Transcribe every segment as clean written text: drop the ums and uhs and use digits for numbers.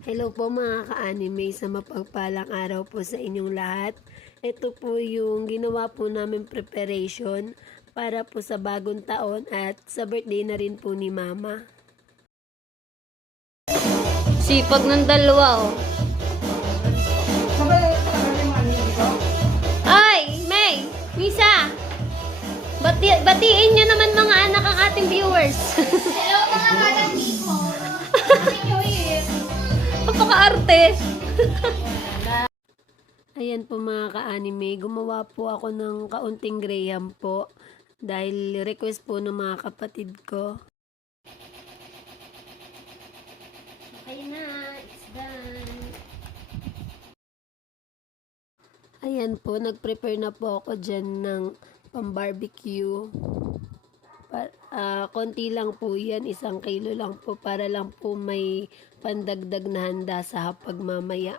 Hello po mga ka-anime, sa mapagpalang araw po sa inyong lahat. Ito po yung ginawa po namin preparation para po sa bagong taon at sa birthday na rin po ni Mama. Sipag ng dalawa, oh. Ay, May! Misa! Batiin nyo naman mga anak ang ating viewers. Hello mga kalangkiko! Happy New Year! Napaka-arte! Ayan po mga ka-anime, gumawa po ako ng kaunting graham po dahil request po ng mga kapatid ko. Okay na, it's done. Ayan po, nag-prepare na po ako dyan ng pang-barbecue. Konti lang po yan, 1 kilo lang po para lang po may pandagdag na handa sa hapag mamaya.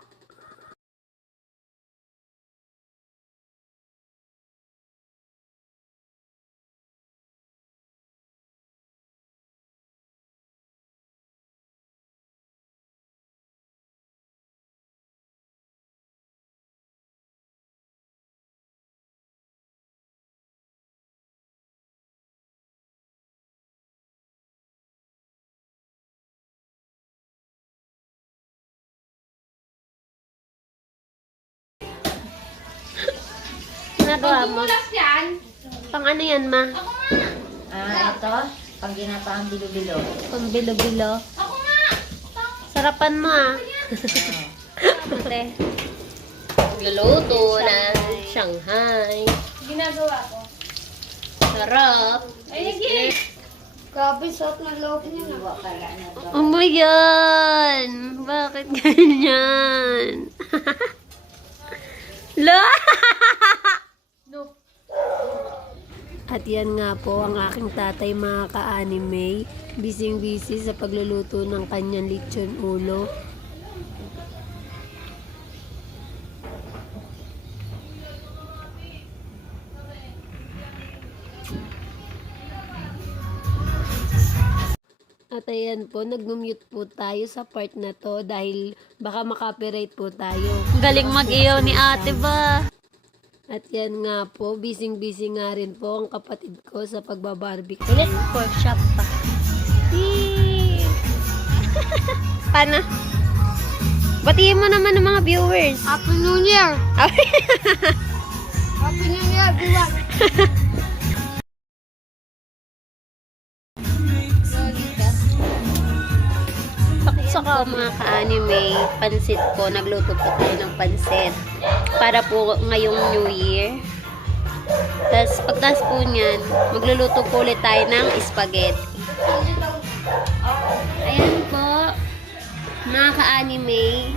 Ginagawa mo? Magmumulas yan! Pang ano yan, ma? Ako nga! Ito, pag ginataang bilo-bilo. Pang bilo-bilo. Ako nga! Sarapan mo, ah. Ate. Luluto ng Shanghai. Ginagawa ko. Sarap. Ay, nagiging! Grabe, suot ng loob niya na. Oh my God! Bakit ganyan? La! At yan nga po ang aking tatay mga ka-anime, busy sa pagluluto ng kanyang lechon ulo. At ayan po, nag-mute po tayo sa part na to dahil baka makapiright po tayo. Galing mag-iyo ni ate ba? At yan nga po, busy nga rin po ang kapatid ko sa pagbabarbecue. Ulit, pork chop pa. Yee! Paano? Batiin mo naman ng mga viewers. Happy New Year! Happy New Year, everyone! Saka mga ka-anime, pansit po. Nagluto po tayo ng pansit. Para po ngayong New Year. Tapos pagtas po niyan, magluluto po ulit tayo ng spaghetti. Ayan po, mga ka-anime,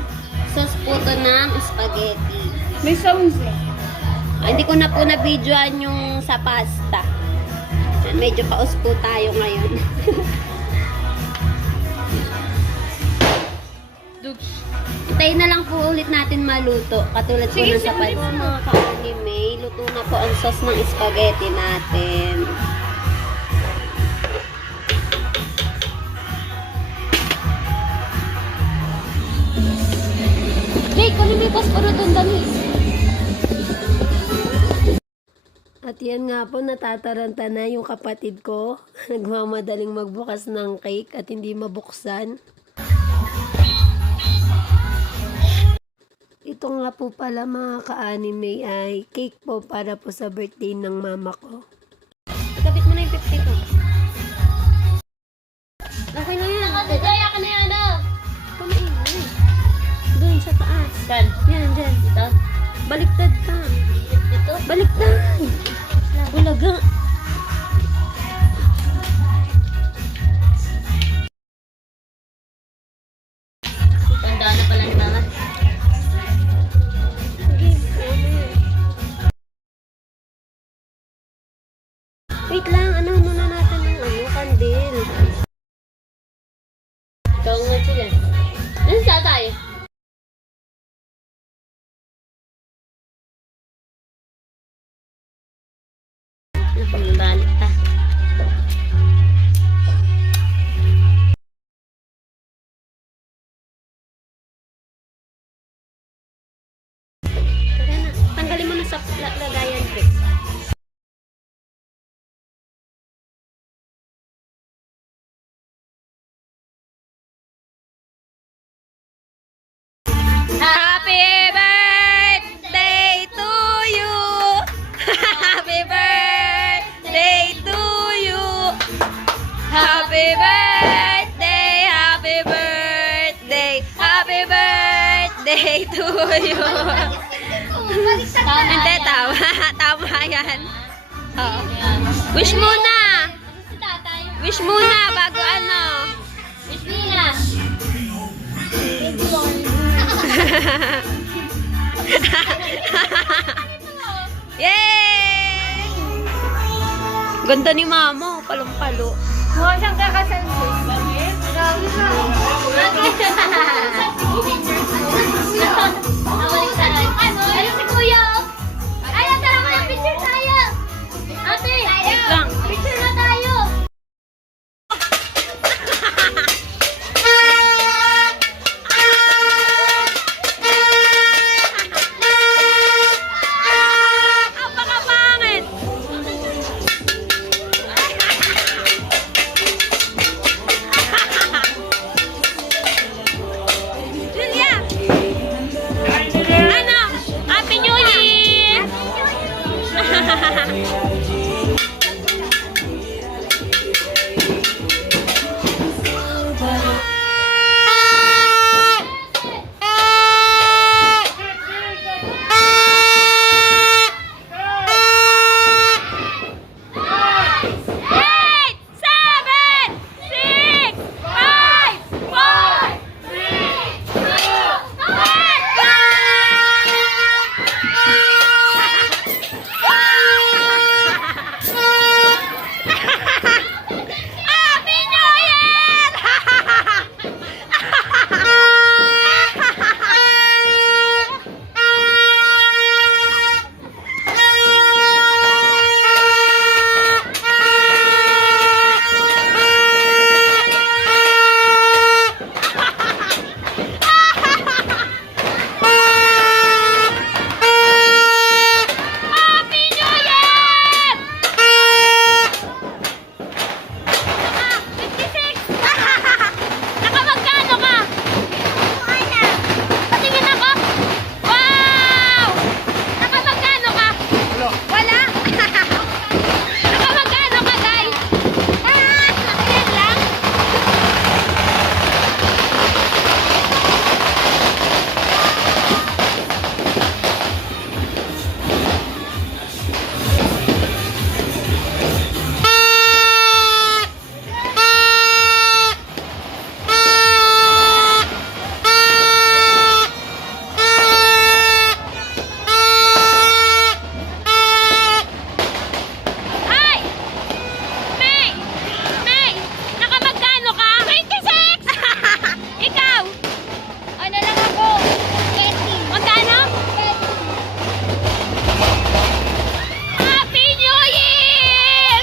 sauce po to ng spaghetti. May sounds eh. Hindi ko na po na-videoan yung sa pasta. Medyo paus po tayo ngayon. Tayo na lang po ulit natin maluto. Katulad po ng sa pasta. Mga ka-anime, luto na po ang sauce ng spaghetti natin. Jake, kung may pasporo doon dami. At yan nga po, natataranta na yung kapatid ko. Nagmamadaling magbukas ng cake at hindi mabuksan. Ito nga po pala mga ka-anime ay cake po para po sa birthday ng mama ko. Kabit mo na yung 50 ko. Okay na yan. Nakadaya ka na yan ah! Kumain na. Doon sa taas. Saan? Yan, dyan. Ito? Baliktad ka. Ito? Baliktad. Bulaga. Tanda na pala ni Mama. Wait lang. Ano muna natin yung kandil. Ikaw nga sila. Ano sa tayo? Balik ta. 3. Happy birthday to you. Happy birthday to you. Happy birthday, happy birthday, happy birthday to you. Hindi, tama. Tama yan. Oo. Wish muna. Wish muna bago ano. Wish me na. Yay! Ganda ni mama, palong-palo. Mukha siyang kakasal sis. Grabe ka. Ay, si Kuya. Ay, tara mo yung picture tayo. Ate, lang. picture na tayo. Ang pakapangit! Julia! Ano? Happy New Year! Eight, 7, 6, 5, 4, 3, 2, 1. Happy New Happy New Year! 56! Nakamagkano ka? Patingin ako? Wow! Nakamagkano ka? Wala? Nakamagkano ka, guys? Yan lang? Ay! May! May! Nakamagkano ka? 26! Ikaw? Ano lang ako? 80. Magkano? Happy New Year!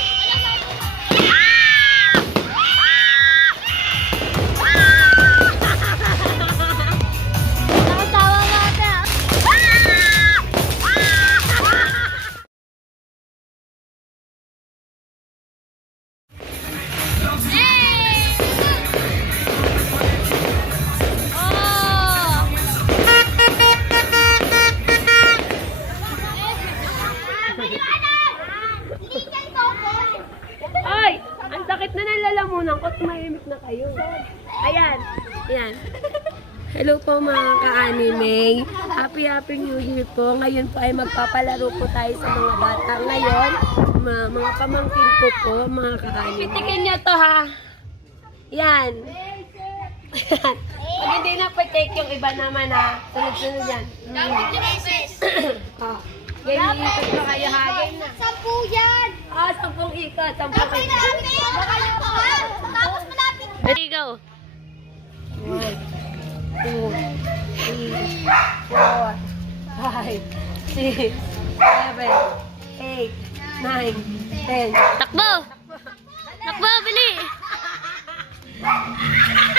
Nakatawa nga ata. Ay! Ang sakit na ng lalamunan ko. Tumahimik na kayo. Ayan. Ayan. Hello po mga ka-anime. Happy New Year po. Ngayon po ay magpapalaro po tayo sa mga bata. Ngayon, mga pamangkin ko po, mga ka-anime. Pitikin nyo to ha. Yan. Pag hindi na pa-take yung iba naman ha. Sunod-sunod yan. Ah. Game ikot pa kayo ha. Game na. 10 yan. 10 ikot. 10 Baka ikot. malapit. Baka yung tapos malapit. Ready, go. 1, 2, 3, 4, 5, 6, 7, 8, 9, 10. Takbo! Takbo, bili!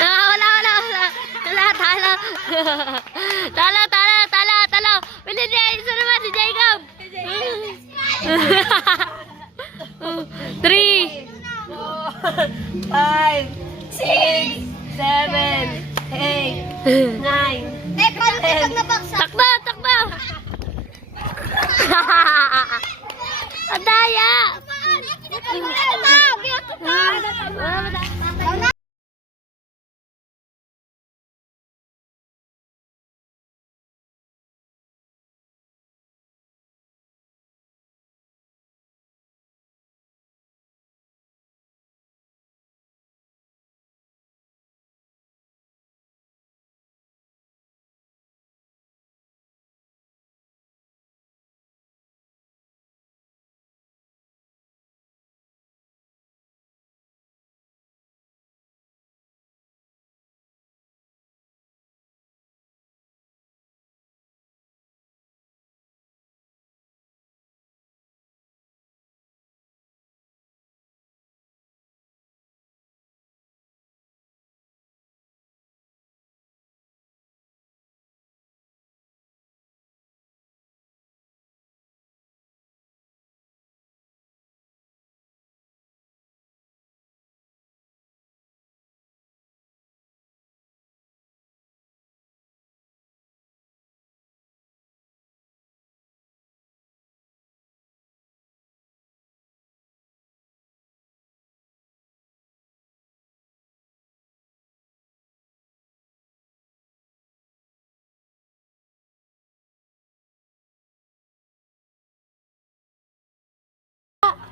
Wala. Tala. Tala. Bili niya, isa naman si Jacob. 3. 5, 6, 7, 8, 9. Eh, paano kapag nabaksak? Takbo, takbo. Adaya.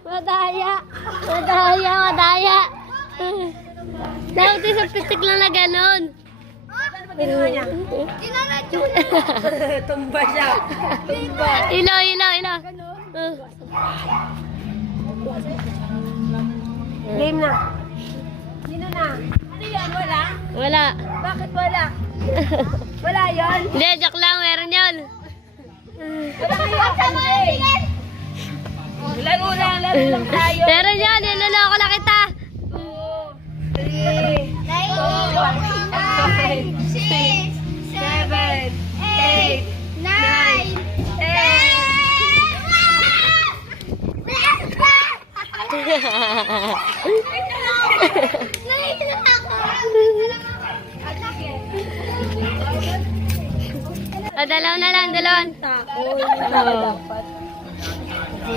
Madaya. Madaya, madaya. Dapat isang pitik lang na ganon. Tumba siya. Tumba. Ilaw, ilaw, ilaw. Game na. Sino na? Ano yan? Wala? Wala. Bakit wala? Wala yan? Hindi, joke lang. Meron yun. Wala kayo. Laro lang tayo. Meron yun. Niloloko lang kita. 2, 3, 4, 5, 6, 7, 8, 9, 10. O, dalaw na lang, dalawan. 1,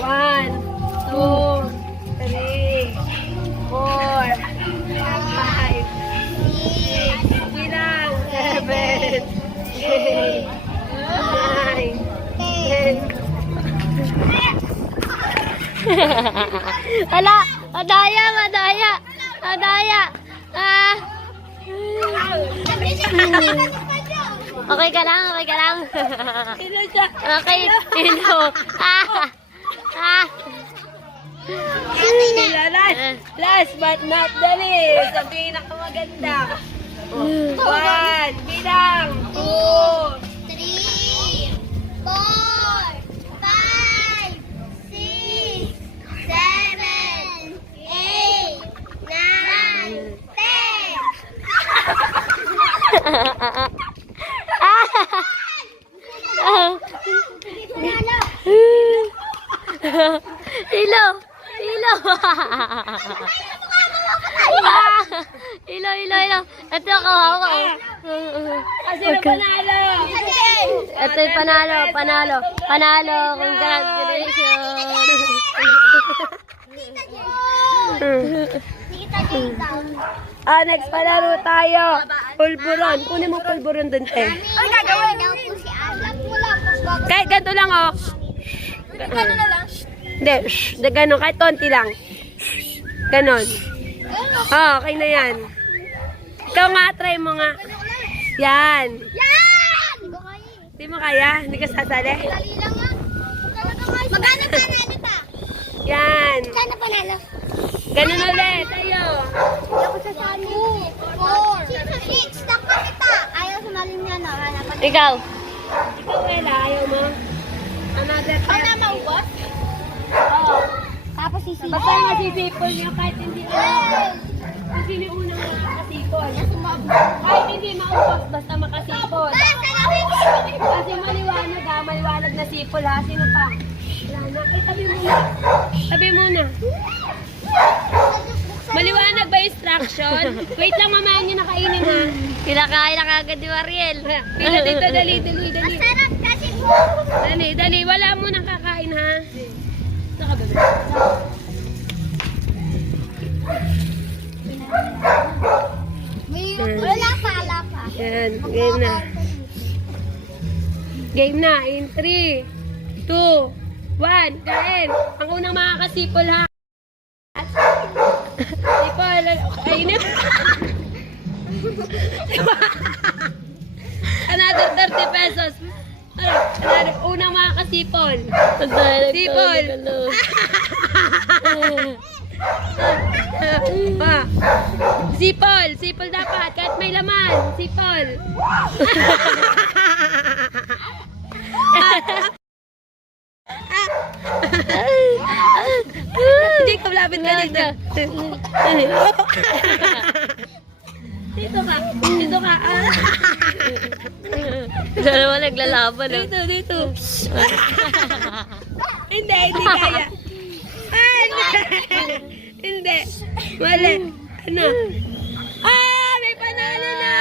2, 3, 4, 5, 6, bilang 7, 8, 9, 10. Hala, madaya, madaya. Madaya. Ah. Okay ka lang, okay ka lang. Ilo siya. Okay, ilo. Ah. Ah. Last but not the least, ang pinakamaganda. 1, bilang 2, 3, 4, 5, 6, 7, 8, 9, 10. Ilo! Ilo! Ilo, ilo, ilo. Ito ako, ako. Kasi na panalo. Ito yung panalo, panalo. Panalo, congratulations. Next palaro tayo. Pulburon. Kunin mo pulburon dun, te. Ay, gagawin daw po si Alat. Wala po. Kahit ganito lang, oh. Ano na lang? Hindi, gano'n. Kahit konti lang. Ganon. Okay na yan. Ikaw nga, try mo nga. Yan. Yan! Hindi ko kaya. Hindi mo kaya? Hindi ka sasali? Dali lang nga. Magkano panalo pa? Yan. Magkano panalo? Ganon ulit. Tayo. Ako sa sali. 4. 6. Takpa kita. Ayaw sumalin niya na. Ikaw. Ikaw, Ella. Ayaw mo? Another Ikaw na maubos? Oo. Tapos sisipol. Basta masisipol niya kahit hindi alam. Kung sino yung unang makasipol. Kahit hindi maubos, basta makasipol. Kasi maliwanag ha, maliwanag na sipol ha. Sino pa? Wala na. Ay, tabi mo na. muna. Maliwanag ba instruction? Wait lang, mamaya nyo nakainin ha. Kinakain na kagad ni Mariel. Pila dito, dali. Masarap kasi po. Dali. Wala mo nang kakain ha. Saka ba? Wala pa. Yan, game na. Game na. In 3, 2, 1, kain. Ang unang makakasipol ha. Sipol. Kainin. Another 30 pesos. Another, unang makakasipol. Sipol. Sipol dapat. Kahit may laman. Sipol. Hindi ka malapit ka dito. Dito ka. Dalawa naglalaban. Dito. Hindi kaya. Hindi. Mali. Ano? May panalo na.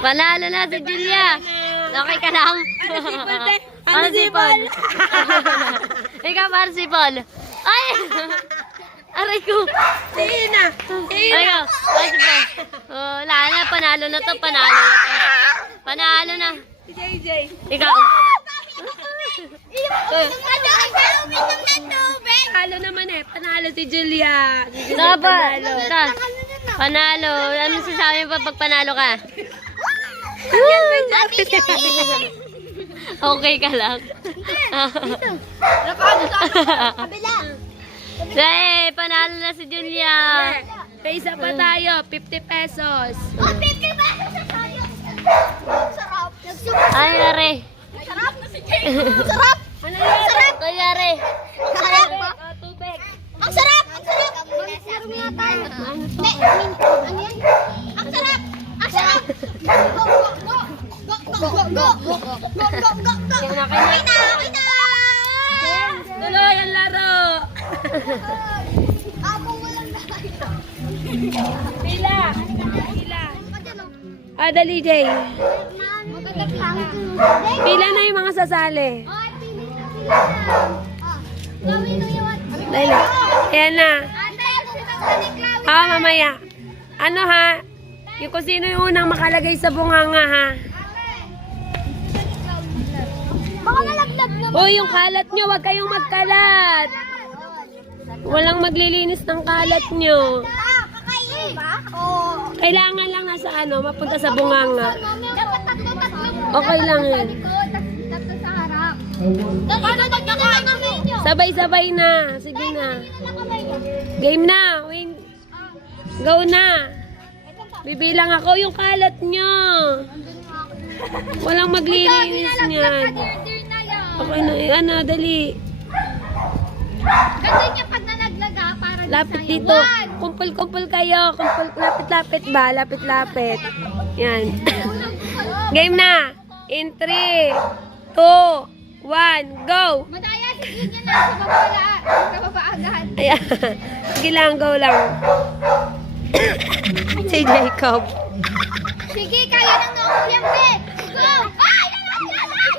Panalo na si Julia. Okay ka lang? Ano sipol? Ikaw, Marsipol. Ay! Aray ko. Sina. Ikaw, Marsipol. Wala na, panalo na to. Panalo na. JJ. Ikaw. Panalo naman eh. Panalo si Julia. Dapat. Panalo. Ano sasabi mo pag panalo ka? Okay ka lang. Kabila. Hey, panalo na si Julia. May isa pa tayo. 50 pesos. Oh, 50 pesos sa tayo. Sarap. Ay, nare. Sarap. Sarap. Ano yan? Kanyari. Sarap. Tubig. Ang sarap. Sarap nga tayo. Ano yan? Ang sarap. Go. Okay na. Tuloy ang laro. Ako walang nakita. Pila. Dali, Jay. Magandang lang. Pila na yung mga sasali. Ay, pili na sila. Gawin mo yun. Dali. Ayan na. Ate, sinasali Chloe. Mamaya. Ano ha? Yung kung sino yung unang makalagay sa bunganga ha? Baka nalaglag na. O yung kalat nyo, wag kayong magkalat. Walang maglilinis ng kalat nyo. Kakainin ba? Oo. Kailangan lang nasa mapunta sa bunganga. Dapat tatlo. Okay lang yan. Tatlo sa harap. Paano magkakain kami nyo? Sabay-sabay na. Sige na. Game na. Win. Go na. Bibilang ako yung kalat nyo. Walang maglilinis niyan. Okay na. Dali. Kasi niya pag nalaglag para Lapit dito. Kumpul-kumpul kayo. Lapit-lapit ba? Lapit-lapit. Yan. Game na. In 3, 2, 1, go! Madaya, sige niya na sa babala. Sa babaagahan. Ayan. Sige lang, go lang. Si Jacob. Sige, kaya nang nauulyang, be. Go! Ay, nalaglag!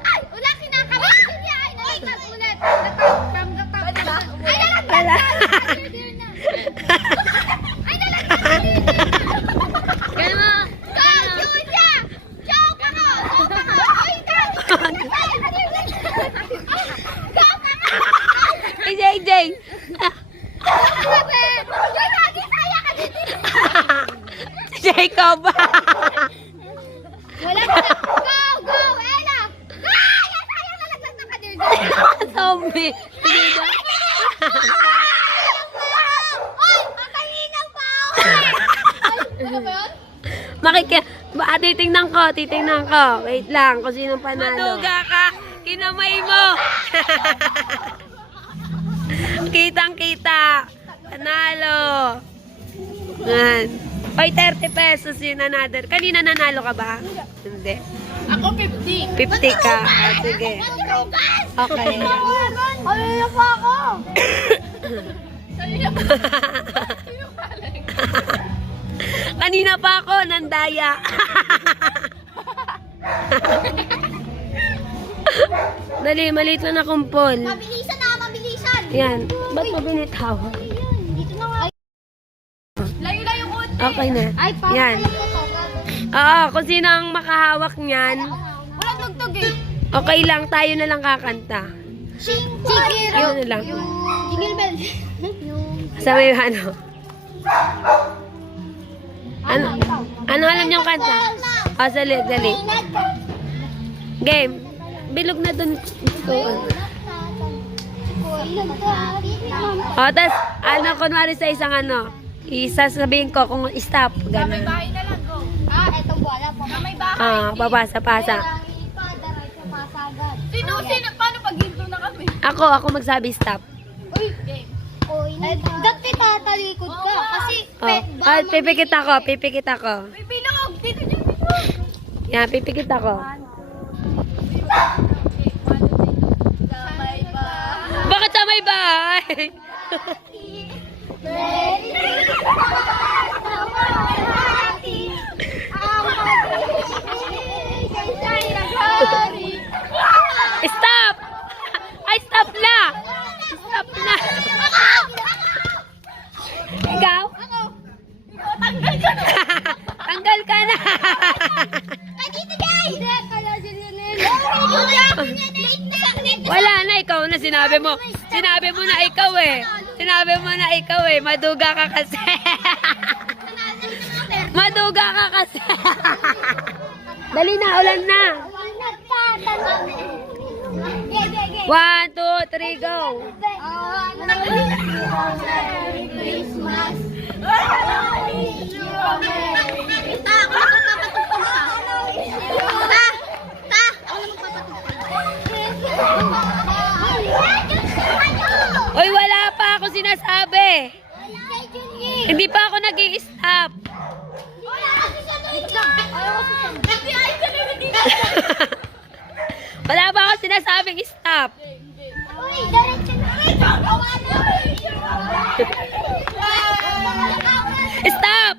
Ay, ulang kinakabit. Sige, ay, nalaglag ulit. From the top. Ay, nalaglag! Ay, nalaglag! Kaya mo. Go, Julia! Joke ako! Ay, go! Go ka nga! Hey, JJ. Grabe! Joy, lagi saya ka dito! Si Jacob. Wala ka na! Go! Ella! Ay! Sayang nalaglag na ka din! Zombie. Sige na. Ay! Makahinang pa ako! Ay, ano ba yun? Titingnan ko. Wait lang, kung sino panalo. Maduga ka. Kinamay mo. Kitang-kita. Panalo. Yan. Ay, 30 pesos yun another. Kanina nanalo ka ba? Hindi. Ako 50. 50 ka. Ah, sige. Okay. Ano pa ako? Kanina pa ako, nandaya. Dali, maliit lang na kumpol. Mabilisan na, mabilisan. Yan. Ba't mabinitaw? Dito na nga. Layo-layo ko. Okay na. Ay, parang Yan. alam ko to. Oo, kung sino ang makahawak niyan, Walang tugtog eh. okay lang, tayo na lang kakanta. Sige. Ano na lang. Jingle bell. Sabi ano? Ano alam niyong kanta? O, sali, dali. Game. Bilog na dun. O, tas, ano, kunwari sa isang ano, isasabihin ko kung stop. Ganun. Bahay na lang, go. Etong bola po. May bahay. Ah, papasa-pasa. Sino? Paano pag ginto na kami? Ako magsabi stop. Uy, game. Dati tatalikod ka. Kasi, Oh, pipikit ako. may bilog. Dito dyan, bilog. Yan, pipikit ako. Sabay ba? Bakit sa may bahay? Stop! Ay, stop na! Stop na! Ikaw? Tanggal ka na! Wala na, ikaw na. Sinabi mo na ikaw eh. Sinabi mo na ikaw eh. Maduga ka kasi. Maduga ka kasi. Dali na, ulan na. 1, 2, 3, go. Christmas. Oy, wala pa ako sinasabi. Hindi pa ako nag-i-stop. Wala pa ako sinasabing stop. Stop!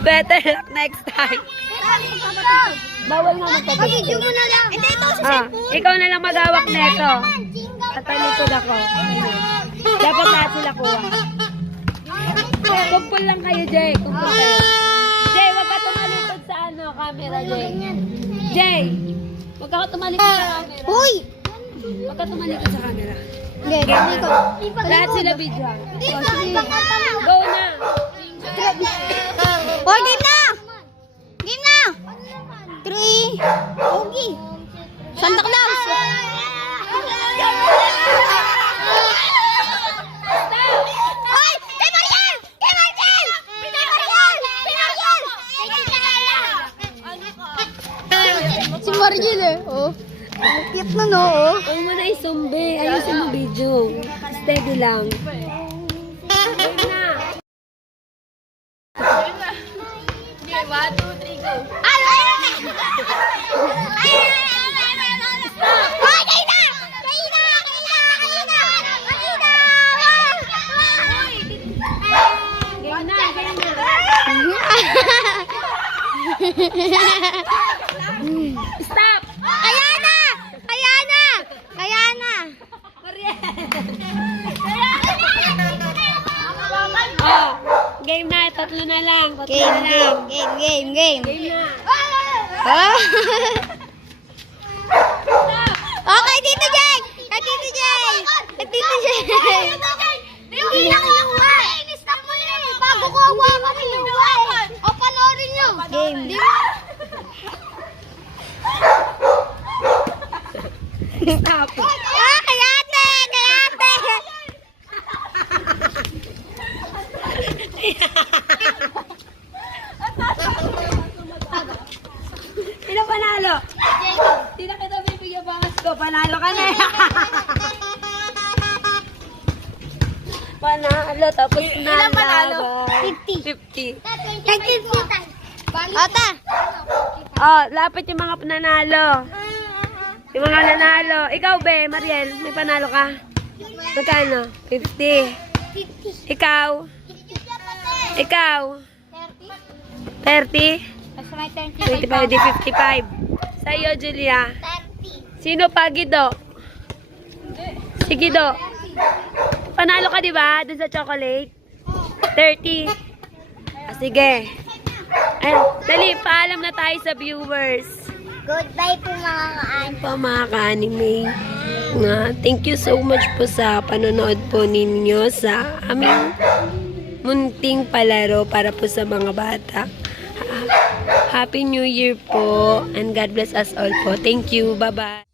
Better luck next time. Bawal nga magpapagod. Ikaw na lang mag-awak neto. Tatalikod ako. Dapat lahat sila kuha. Kumpul lang kayo, Jay. Kumpul kayo. Jay, wag ka tumalikod sa ano, camera, Jay. Jay, wag ka tumalikod sa camera. Uy! Wag ka tumalikod sa camera. Hindi, Lahat sila video. Go na. Oh, game na! Game na! 3. Okay. Santa Claus! Ay! Kay Mariel! Kay Mariel! Kay Mariel! Kay Mariel! Si Mariel eh, oh. Ang cute na no, oh. Huwag mo na isumbi. Ayusin mo video. Steady lang. Go na. Okay, 1, 2, 3, go. Ay! Ay! Ay! Ay! Kayo na! Kayo na! Kayo na! Kayo na! Game na, game na. Stop! Kaya na! Kaya na! Kaya na! Oh, game na. Tatlo na lang. Tatlo na lang. Game. Game na. Ah. Okay, Tito Jay! Kay Tito Jay! Kay Tito Jay! Hindi na kuha! Stop mo na eh! Bago ko hawakan mo eh! O, panoorin nyo! Game! Stop. Ah, kayate! Kayate! Sino panalo? Sino kita bibigyan bangas ko? Panalo ka na. Panalo, tapos Ilan panalo? 50. 50. Ota. Oh, lapit yung mga pananalo. Yung mga nanalo. Ikaw, be, Mariel, may panalo ka? Magkano? 50. Ikaw? Ikaw? 30? Tapos may 25, di 55. Sa'yo, Julia. 30. Sino pa, Gido? Si Gido. Panalo ka, di ba? Doon sa chocolate? 30. Ah, sige. Ay, dali, paalam na tayo sa viewers. Goodbye po mga kaan. Po mga ka-anime. Thank you so much po sa panonood po ninyo sa aming munting palaro para po sa mga bata. Happy New Year po and God bless us all po. Thank you. Bye-bye.